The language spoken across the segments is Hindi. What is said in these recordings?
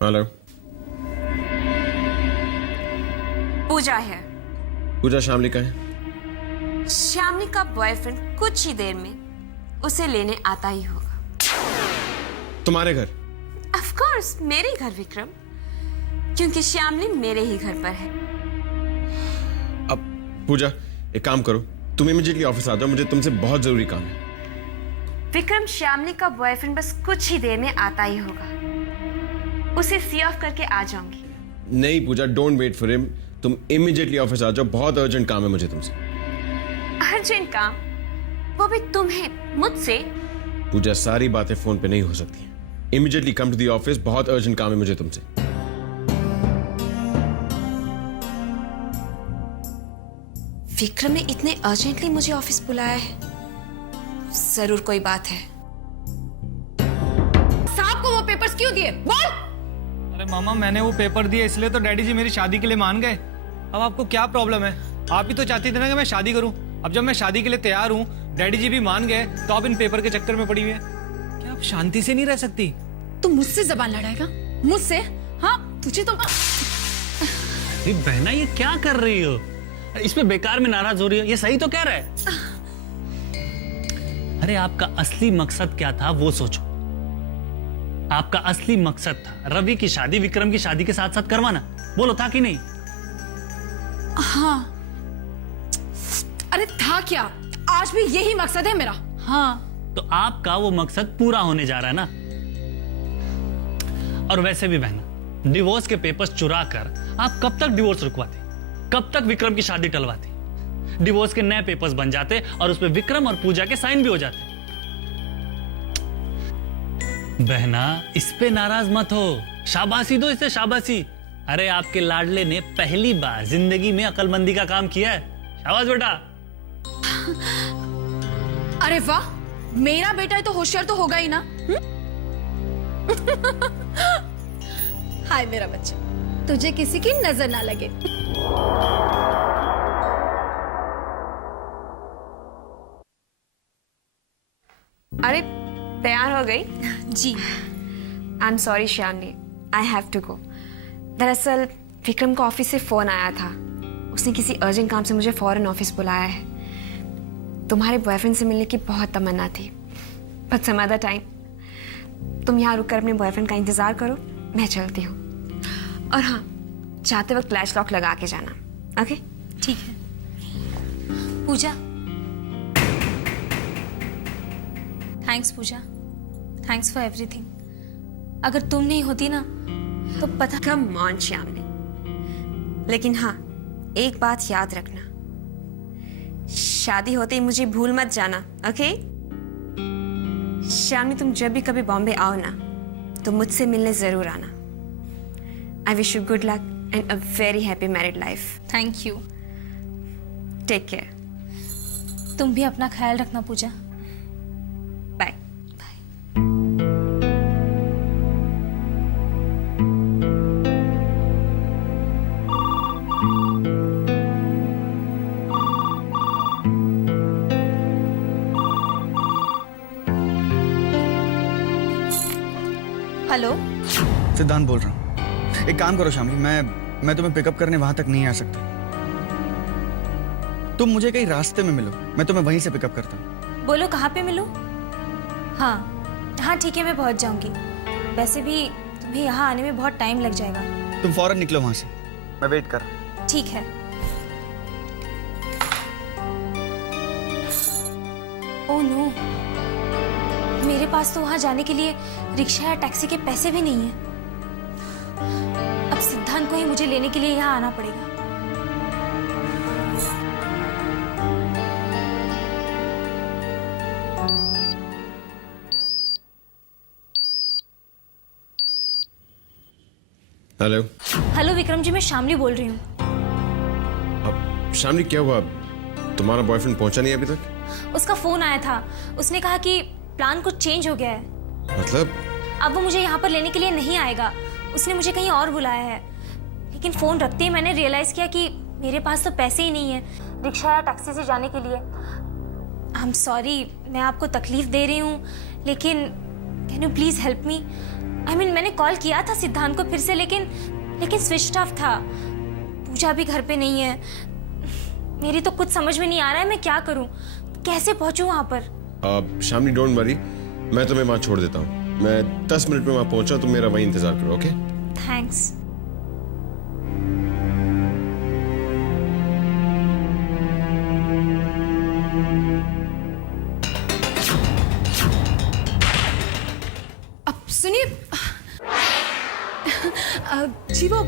हेलो। पूजा है। पूजा शामली का है? श्यामली का बॉयफ्रेंड कुछ ही देर में उसे लेने आता ही होगा। तुम्हारे घर? ऑफ कोर्स मेरे घर विक्रम, क्योंकि श्यामली मेरे ही घर पर है। अब पूजा एक काम करो, तुम इमीडिएटली ऑफिस आ जाओ, मुझे तुमसे बहुत जरूरी काम है। विक्रम, श्यामली का बॉयफ्रेंड बस कुछ ही देर में आता ही होगा, उसे सी ऑफ करके आ जाऊंगी। नहीं पूजा, डोंट वेट फॉर हिम, तुम इमीडिएटली ऑफिस आ जाओ, बहुत अर्जेंट काम है मुझे तुमसे। अर्जेंट काम? वो भी तुम्हें मुझसे? पूजा सारी बातें फोन पे नहीं हो सकती हैं। Immediately come to the office, बहुत अर्जेंट काम है मुझे तुमसे। विक्रम ने इतने अर्जेंटली मुझे ऑफिस बुलाया है, जरूर कोई बात है। साहब को वो पेपर्स क्यों दिए? बोल। अरे मामा, मैंने वो पेपर दिए इसलिए तो डैडी जी मेरी शादी के लिए मान गए। अब आपको क्या प्रॉब्लम है? आप ही तो चाहती थी ना कि मैं शादी करूं। अब जब मैं शादी के लिए तैयार हूं, डैडी जी भी मान गए, तो आप इन पेपर के चक्कर में पड़ी हुई है। क्या आप शांति से नहीं रह सकती? तू मुझसे जबान लड़ाएगा? मुझसे? हाँ, तुझे तो। अरे बहना, ये क्या कर रही हो? इसमें बेकार में नाराज हो रही हो, ये सही तो कह रहा है। अरे आपका असली मकसद क्या था वो सोचो। आपका असली मकसद था रवि की शादी विक्रम की शादी के साथ साथ करवाना, बोलो था कि नहीं? हाँ। अरे था क्या? आज भी यही मकसद है मेरा। हाँ, तो आपका वो मकसद पूरा होने जा रहा है ना। और वैसे भी बहना, डिवोर्स के पेपर्स चुरा कर आप कब तक डिवोर्स रुकवाते? कब तक विक्रम की शादी टलवाते? डिवोर्स के नए पेपर्स बन जाते और उसमें विक्रम और पूजा के साइन भी हो जाते। बहना, इस पे नाराज मत हो, शाबाशी दो इसे, शाबाशी। अरे आपके लाडले ने पहली बार जिंदगी में अक्लमंदी का काम किया है। शाबाश बेटा। अरे वाह, मेरा बेटा है तो होशियार तो होगा ही ना। हाय मेरा बच्चा, तुझे किसी की नजर ना लगे। अरे तैयार हो गई? जी। I am sorry Shyamli, I have to go. दरअसल विक्रम को ऑफिस से फोन आया था, उसने किसी अर्जेंट काम से मुझे फौरन ऑफिस बुलाया है। तुम्हारे बॉयफ्रेंड से मिलने की बहुत तमन्ना थी, बट सम अदर टाइम। तुम यहाँ रुककर अपने बॉयफ्रेंड का इंतजार करो, मैं चलती हूँ। और हाँ, जाते वक्त फ्लैश लॉक लगा के जाना, ओके? ठीक है। Pooja, thanks Pooja, thanks for everything. अगर तुम नहीं होती ना तो पता। कम ऑन श्यामली, लेकिन हाँ एक बात याद रखना, शादी होते ही मुझे भूल मत जाना, ओके? श्यामली, तुम जब भी कभी बॉम्बे आओ ना तो मुझसे मिलने जरूर आना। I wish you good luck and a very happy married life. Thank you. Take care. तुम भी अपना ख्याल रखना पूजा। बाय। हेलो, सिद्धांत बोल रहा हूँ। एक काम करो शामली, मैं तुम्हें पिकअप करने वहां तक नहीं आ सकता। तुम मुझे कहीं रास्ते में मिलो, मैं तुम्हें वहीं से पिकअप करता हूँ। बोलो कहाँ पे मिलूं? हाँ हाँ ठीक है, मैं पहुंच जाऊंगी। वैसे भी तुम्हें यहाँ आने में बहुत टाइम लग जाएगा। तुम फौरन निकलो वहां से, मैं वेट कर रहा हूँ। ठीक है। ओह नो, मेरे पास तो वहां जाने के लिए रिक्शा या टैक्सी के पैसे भी नहीं है। अब सिद्धांत को ही मुझे लेने के लिए यहाँ आना पड़ेगा। हेलो। हेलो विक्रम जी, मैं शामली बोल रही हूँ। अब शामली क्या हुआ, तुम्हारा बॉयफ्रेंड पहुंचा नहीं अभी तक? उसका फोन आया था, उसने कहा कि प्लान कुछ चेंज हो गया है। मतलब? अब वो मुझे यहाँ पर लेने के लिए नहीं आएगा, उसने मुझे कहीं और बुलाया है। लेकिन फोन रखते ही मैंने रियलाइज किया कि मेरे पास तो पैसे ही नहीं है रिक्शा या टैक्सी से जाने के लिए। आई एम सॉरी, मैं आपको तकलीफ दे रही हूँ, लेकिन can you please help me? मैंने कॉल किया था सिद्धांत को फिर से, लेकिन स्विच ऑफ था। पूजा भी घर पे नहीं है। मेरी तो कुछ समझ में नहीं आ रहा है, मैं क्या करूं, कैसे पहुंचूं वहां पर। शामली डोंट वरी, मैं तुम्हें वहां छोड़ देता हूँ। मैं 10 मिनट में वहां पहुंचा, तुम मेरा वहीं इंतजार करो, ओके? थैंक्स। अब सुनिए, जी वो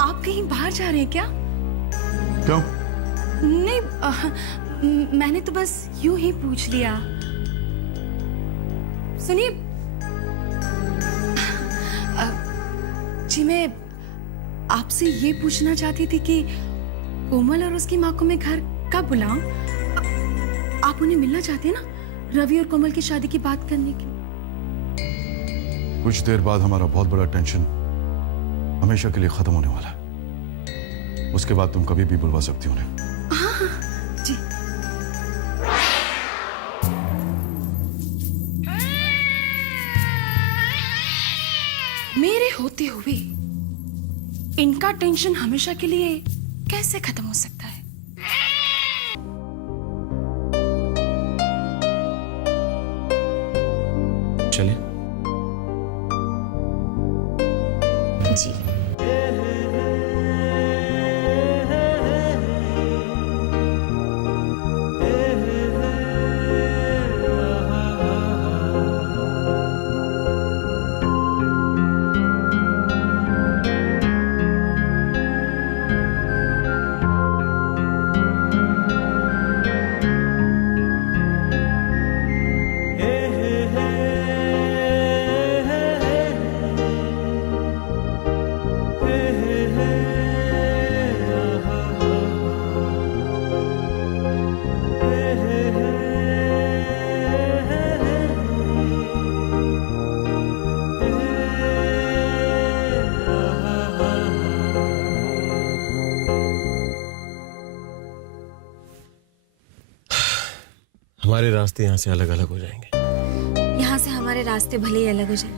आप कहीं बाहर जा रहे हैं क्या? क्यों? नहीं, मैंने तो बस यूं ही पूछ लिया। सुनिए, जी मैं आपसे ये पूछना चाहती थी कि कोमल और उसकी माँ को मैं घर कब बुलाऊं? आप उन्हें मिलना चाहते हैं ना, रवि और कोमल की शादी की बात करने के लिए। कुछ देर बाद हमारा बहुत बड़ा टेंशन हमेशा के लिए खत्म होने वाला है। उसके बाद तुम कभी भी बुलवा सकती हो उन्हें। हाँ, जी। मेरे होते हुए इनका टेंशन हमेशा के लिए कैसे खत्म हो सकता है? चलिए। जी। हमारे रास्ते यहाँ से अलग अलग हो जाएंगे। यहाँ से हमारे रास्ते भले ही अलग हो जाए,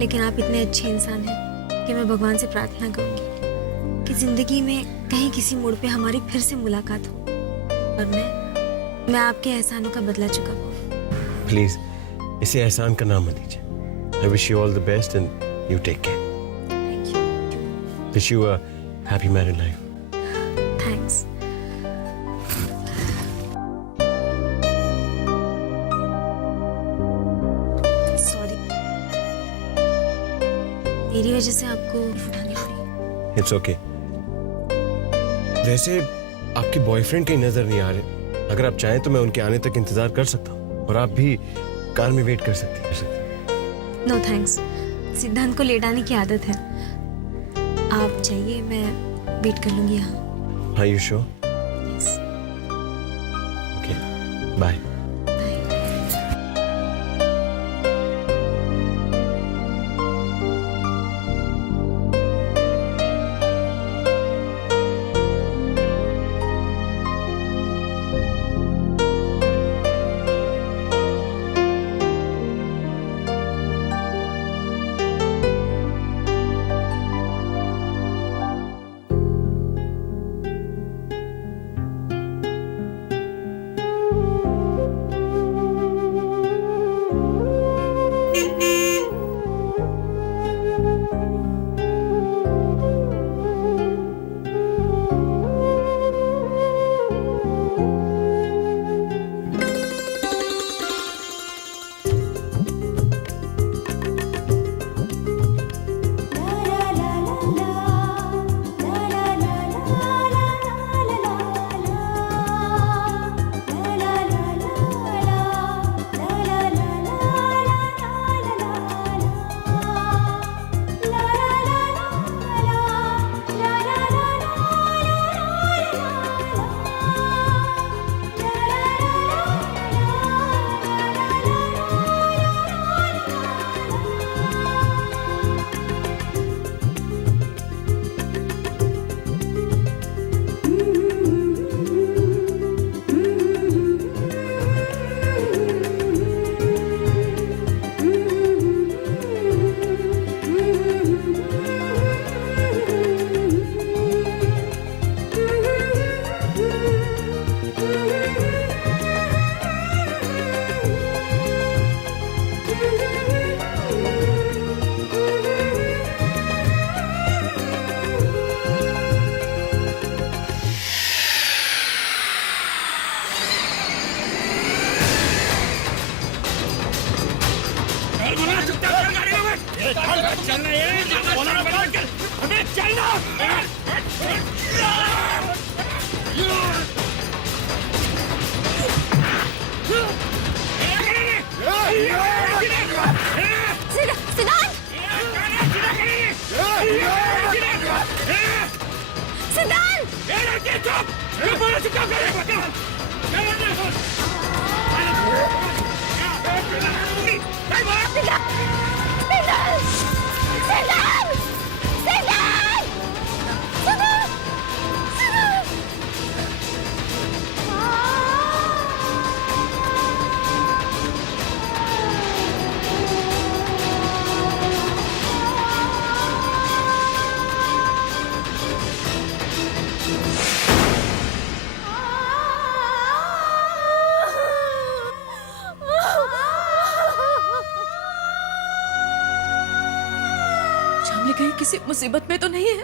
लेकिन आप इतने अच्छे इंसान हैं कि मैं भगवान से प्रार्थना करूंगी कि जिंदगी में कहीं किसी मोड़ पे हमारी फिर से मुलाकात हो और मैं आपके एहसानों का बदला चुका हूँ। प्लीज इसे एहसान का नाम मत दीजिए। I wish you all the best and you take care. Thank you. Wish you a happy married life. Thanks. Sorry, मेरी वजह से आपको उठानी पड़ी। It's okay. वैसे आपके बॉयफ्रेंड कहीं नजर नहीं आ रहे। अगर आप चाहें तो मैं उनके आने तक इंतजार कर सकता हूँ और आप भी कार में वेट कर सकती हैं। नो थैंक्स, सिद्धांत को लेट आने की आदत है। आप चाहिए, मैं वेट कर लूंगी यहाँ। हाँ, you sure? Yes. Okay, bye. Siddhant Shamli कहीं किसी मुसीबत में तो नहीं है?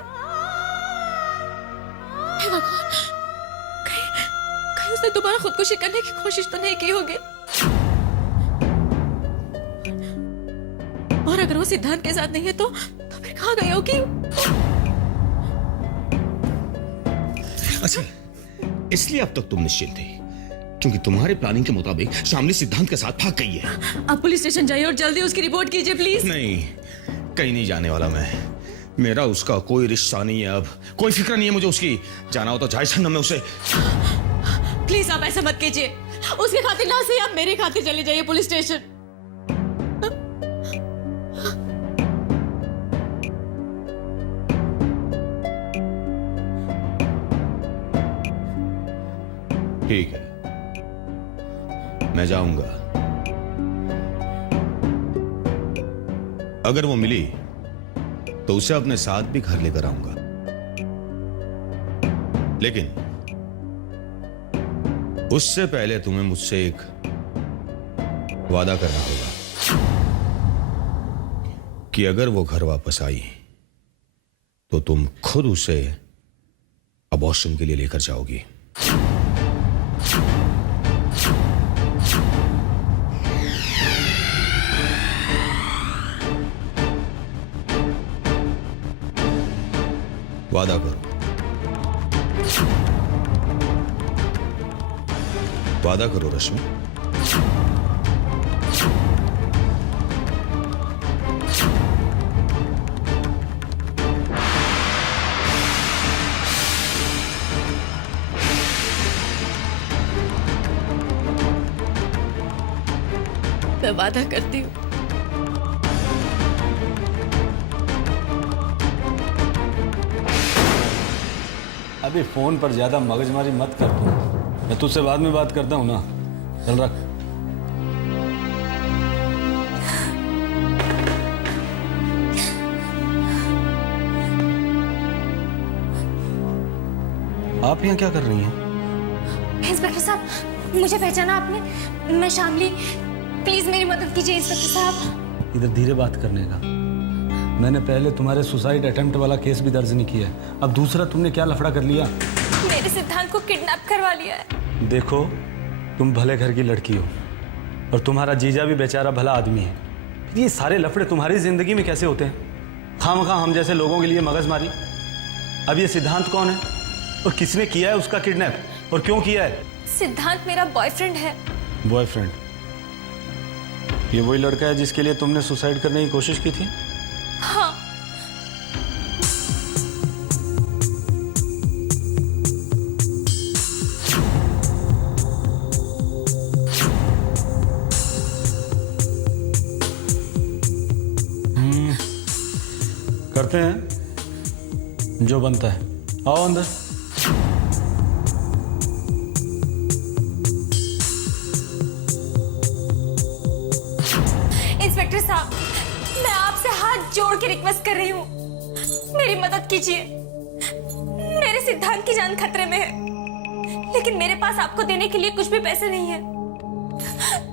हे भगवान, कहीं उसने दोबारा खुदकुशी करने की कोशिश तो नहीं की होगी? और अगर वो सिद्धांत के साथ नहीं है तो फिर कहाँ गई होगी? अच्छा, इसलिए अब तक तुम निश्चिंत थे क्योंकि तुम्हारे प्लानिंग के मुताबिक शामली सिद्धांत के साथ भाग गई है। आप पुलिस स्टेशन जाइए और जल्दी उसकी रिपोर्ट कीजिए प्लीज। नहीं, कहीं नहीं जाने वाला मैं। मेरा उसका कोई रिश्ता नहीं है, अब कोई फिक्र नहीं है मुझे उसकी। जाना हो तो जाए सनम में उसे। प्लीज आप ऐसा मत कीजिए, उसके खातिर ना सही आप मेरे खातिर चले जाइए पुलिस स्टेशन। ठीक है, मैं जाऊंगा। अगर वो मिली तो उसे अपने साथ भी घर लेकर आऊंगा, लेकिन उससे पहले तुम्हें मुझसे एक वादा करना होगा कि अगर वो घर वापस आई तो तुम खुद उसे अबॉर्शन के लिए लेकर जाओगी। वादा करो, वादा करो रश्मि। मैं वादा करती हूँ। अभी फोन पर ज्यादा मगजमारी मत कर तू। मैं तुझसे बाद में बात करता हूँ ना। चल रख। आप यहाँ क्या कर रही हैं? इंस्पेक्टर साहब, मुझे पहचाना आपने? मैं शामली, प्लीज मेरी मदद कीजिए इंस्पेक्टर साहब। इधर धीरे बात करने का। मैंने पहले तुम्हारे सुसाइड अटेम्प्ट वाला केस भी दर्ज नहीं किया है, अब दूसरा तुमने क्या लफड़ा कर लिया? मेरे सिद्धांत को किडनैप करवा लिया है। देखो, तुम भले घर की लड़की हो और तुम्हारा जीजा भी बेचारा भला आदमी है। ये सारे लफड़े तुम्हारी जिंदगी में कैसे होते हैं? खामखा हम जैसे लोगों के लिए मगजमारी। अब ये सिद्धांत कौन है और किसने किया है उसका किडनैप और क्यों किया है? सिद्धांत मेरा बॉयफ्रेंड है। बॉयफ्रेंड? ये वही लड़का है जिसके लिए तुमने सुसाइड करने की कोशिश की थी? हाँ। करते हैं जो बनता है। आओ अंदर। इंस्पेक्टर साहब, मैं आपसे हाथ जोड़ के रिक्वेस्ट कर रही हूँ, मेरी मदद कीजिए। मेरे सिद्धांत की जान खतरे में है, लेकिन मेरे पास आपको देने के लिए कुछ भी पैसे नहीं है।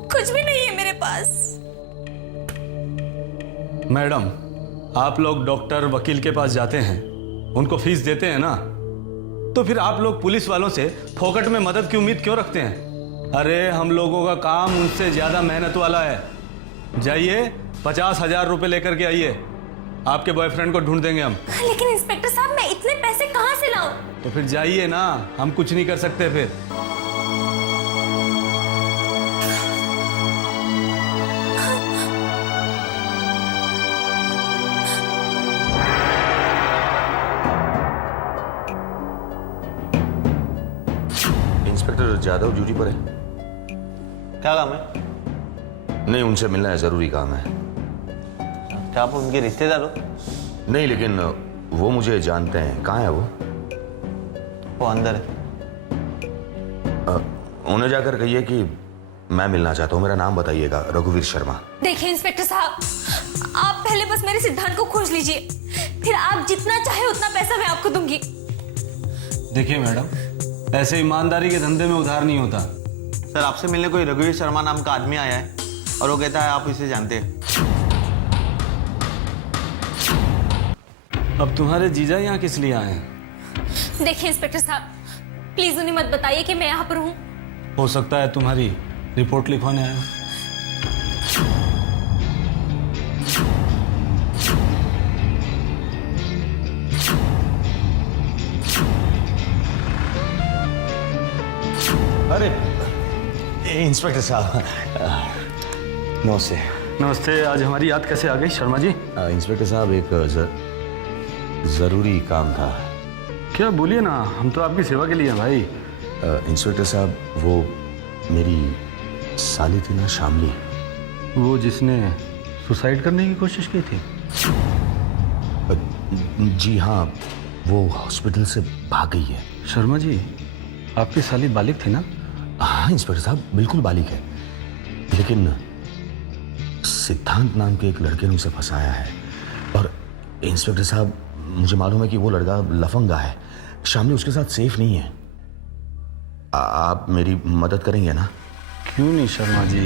कुछ भी नहीं है मेरे पास। मैडम, आप लोग डॉक्टर वकील के पास जाते हैं, उनको फीस देते हैं ना, तो फिर आप लोग पुलिस वालों से फोकट में मदद की उम्मीद क्यों रखते हैं? अरे हम लोगों का काम उनसे ज्यादा मेहनत वाला है। जाइए 50,000 रुपए लेकर के आइए, आपके बॉयफ्रेंड को ढूंढ देंगे हम। लेकिन इंस्पेक्टर साहब, मैं इतने पैसे कहाँ से लाऊं? तो फिर जाइए ना, हम कुछ नहीं कर सकते फिर। इंस्पेक्टर जादव ड्यूटी पर है। क्या काम है? नहीं, उनसे मिलना है, जरूरी काम है। क्या आप उनके रिश्तेदार हो? नहीं, लेकिन वो मुझे जानते हैं। कहाँ है वो? वो अंदर है। उन्हें जाकर कहिए कि मैं मिलना चाहता हूँ। मेरा नाम बताइएगा, रघुवीर शर्मा। देखिए इंस्पेक्टर साहब, आप पहले बस मेरे सिद्धांत को खोज लीजिए, फिर आप जितना चाहे उतना पैसा मैं आपको दूंगी। देखिए मैडम, ऐसे ईमानदारी के धंधे में उधार नहीं होता। सर, आपसे मिलने कोई रघुवीर शर्मा नाम का आदमी आया है और वो कहता है आप इसे जानते हैं। अब तुम्हारे जीजा यहाँ किस लिए आए हैं? देखिए इंस्पेक्टर साहब, प्लीज उन्हें मत बताइए कि मैं यहाँ पर हूँ। हो सकता है तुम्हारी रिपोर्ट लिखवाने आए हो। अरे इंस्पेक्टर साहब, नमस्ते। नमस्ते। आज हमारी याद कैसे आ गई शर्मा जी? इंस्पेक्टर साहब, एक जरूरी काम था। क्या? बोलिए ना, हम तो आपकी सेवा के लिए हैं भाई। इंस्पेक्टर साहब, वो मेरी साली थी ना, शामली। वो जिसने सुसाइड करने की कोशिश की थी? जी हाँ, वो हॉस्पिटल से भाग गई है। शर्मा जी, आपकी साली बालिग थी ना? हाँ इंस्पेक्टर साहब, बिल्कुल बालिग है, लेकिन सिद्धांत नाम के एक लड़के ने उसे फंसाया है। और इंस्पेक्टर साहब, मुझे मालूम है कि वो लड़का लफंगा है। शामली उसके साथ सेफ नहीं है। आप मेरी मदद करेंगे ना? क्यों नहीं शर्मा जी,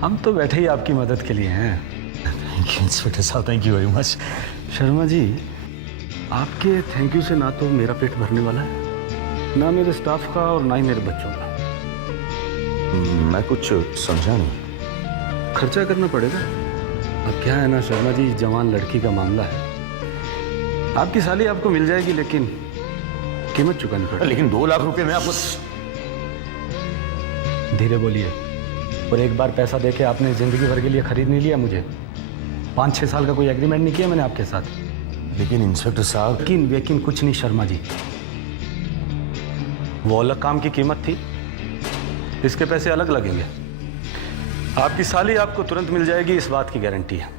हम तो बैठे ही आपकी मदद के लिए हैं। थैंक यू इंस्पेक्टर साहब, thank you very much. Sharma ji, आपके थैंक यू से ना तो मेरा पेट भरने वाला है, ना मेरे स्टाफ का और ना ही मेरे बच्चों का। मैं कुछ समझा नहीं। खर्चा करना पड़ेगा। अब क्या है ना शर्मा जी, जवान लड़की का मामला है। आपकी साली आपको मिल जाएगी, लेकिन कीमत चुकानी पड़ेगी। लेकिन 2 लाख रुपए में आपको। धीरे बोलिए। और एक बार पैसा देके आपने जिंदगी भर के लिए खरीद नहीं लिया मुझे। 5-6 साल का कोई एग्रीमेंट नहीं किया मैंने आपके साथ। लेकिन इंस्पेक्टर साहब। लेकिन कुछ नहीं शर्मा जी, वो अलग काम की कीमत थी, इसके पैसे अलग लगेंगे। आपकी साली आपको तुरंत मिल जाएगी, इस बात की गारंटी है।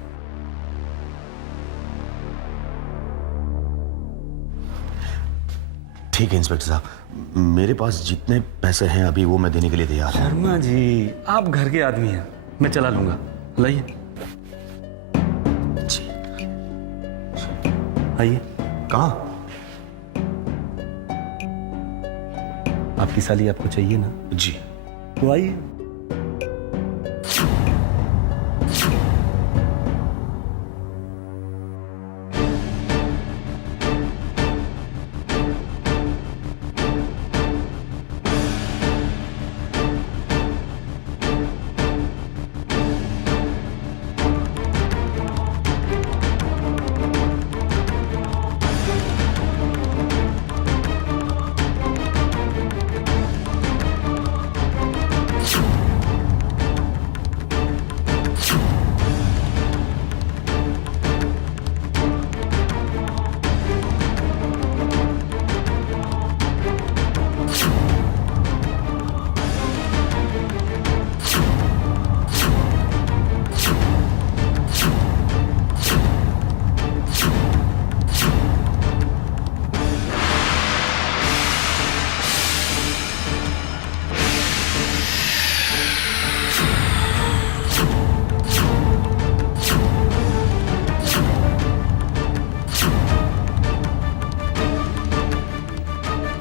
ठीक है इंस्पेक्टर साहब, मेरे पास जितने पैसे हैं अभी वो मैं देने के लिए तैयार हूं। शर्मा जी, आप घर के आदमी हैं, मैं चला लूंगा। लाइए, आइए। कहाँ? आपकी साली आपको चाहिए ना? जी। तो आइए।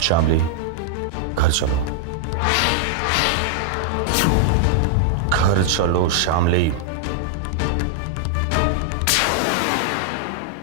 शामली, घर चलो। घर चलो शामली।